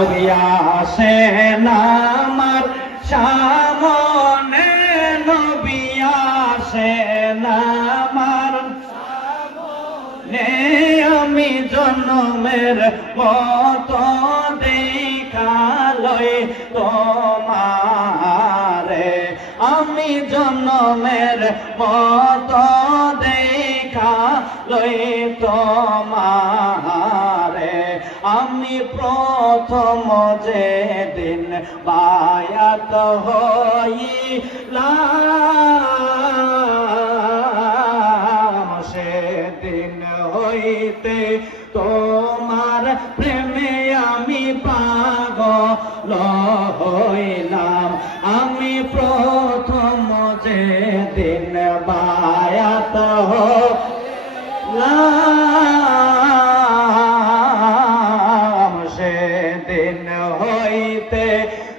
নবী আসেন আমার সামনে নবী আসেন আমার আমি জন্মের মত দেখালয় তোমারে। আমি জন্মের মত দেখালয় তোমারে। আমি প্রথম যে দিন বায়াত হইলাম, সেদিন হইতে তোমার প্রেমে আমি পাগল হইলাম। আমি প্রথম যে দিন বায়াত হইলাম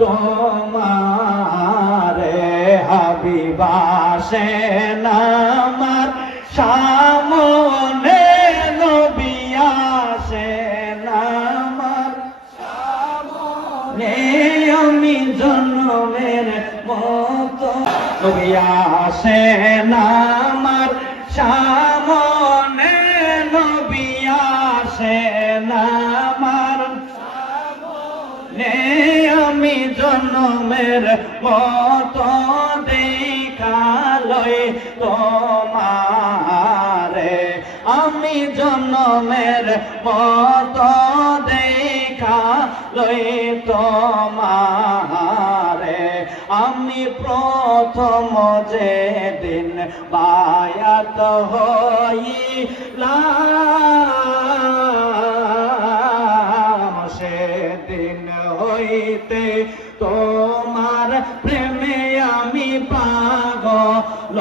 তোমারে হাবিবাসে আমার সামনে নবিয়াসে আমার নে আমি জন্মের মতো নবী আসেন জন্মের মতো দেখালয় তোমারে। আমি জন্মের মতো দেখা লই তোমারে। আমি প্রথম যে দিন বায়াত হইলাম তোমার প্রেমে আমি পাগল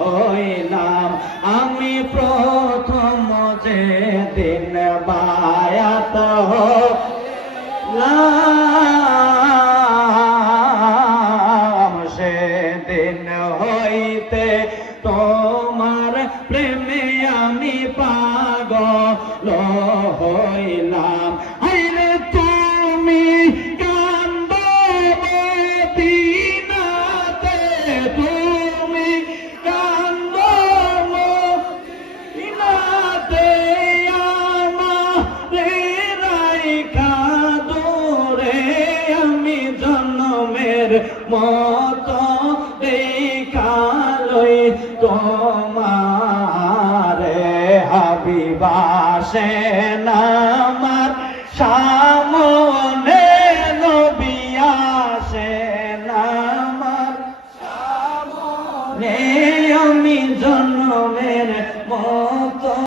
হইলাম। আমি প্রথম যে দিন বায়াত হইলাম, সেদিন হইতে তোমার প্রেমে মত দেখালই তোমার হাবিবাসে নামার সামনে নবিয়াসে নামার সামনে আমি জন্মের মত